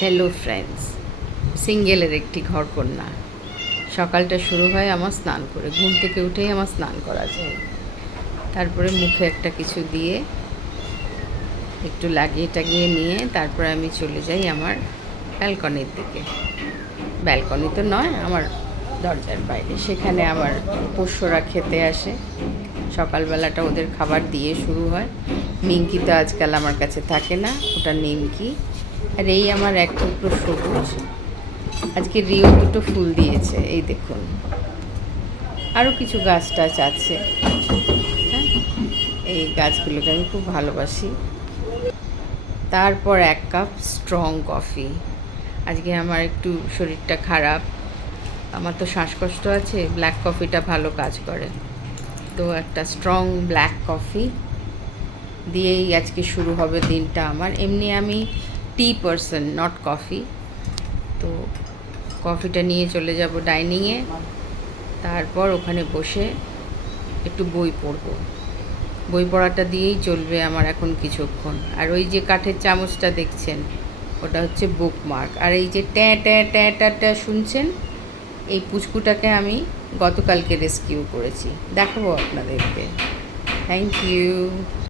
Hello friends, সিঙ্গেলের একটি ঘরকন্যা। সকালটা শুরু হয় আমার স্নান করে, ঘুম থেকে উঠেই আমার স্নান করা যায়। তারপরে মুখে একটা কিছু দিয়ে একটু লাগিয়ে টাগিয়ে নিয়ে তারপরে আমি চলে যাই আমার ব্যালকনির দিকে। ব্যালকনি তো নয়, আমার দরজার বাইরে। সেখানে আমার পোষ্যরা খেতে আসে। সকালবেলাটা ওদের খাবার দিয়ে শুরু হয়। মিঙ্কি তো আজকাল আমার কাছে থাকে না, ওটা নিমকি। আর এই আমার এক টুকরো সবুজ। আজকে রিও দুটো ফুল দিয়েছে, এই দেখুন। আরও কিছু গাছ টাছ আছে। হ্যাঁ, এই গাছগুলোকে আমি খুব ভালোবাসি। তারপর এক কাপ স্ট্রং কফি। আজকে আমার একটু শরীরটা খারাপ, আমার তো শ্বাসকষ্ট আছে, ব্ল্যাক কফিটা ভালো কাজ করে। তো একটা স্ট্রং ব্ল্যাক কফি দিয়েই আজকে শুরু হবে দিনটা আমার। এমনি আমি টি পারসন, নট কফি। তো কফিটা নিয়ে চলে যাব ডাইনিংয়ে। তারপর ওখানে বসে একটু বই পড়ব। বই পড়াটা দিয়েই চলবে আমার এখন কিছুক্ষণ। আর ওই যে কাঠের চামচটা দেখছেন, ওটা হচ্ছে বুকমার্ক। আর এই যে ট্যাঁ ট্যাঁ ট্যাঁ ট্যাঁ ট্যাঁ শুনছেন, এই পুচকুটাকে আমি গতকালকে রেস্কিউ করেছি, দেখাবো আপনাদেরকে। Thank you.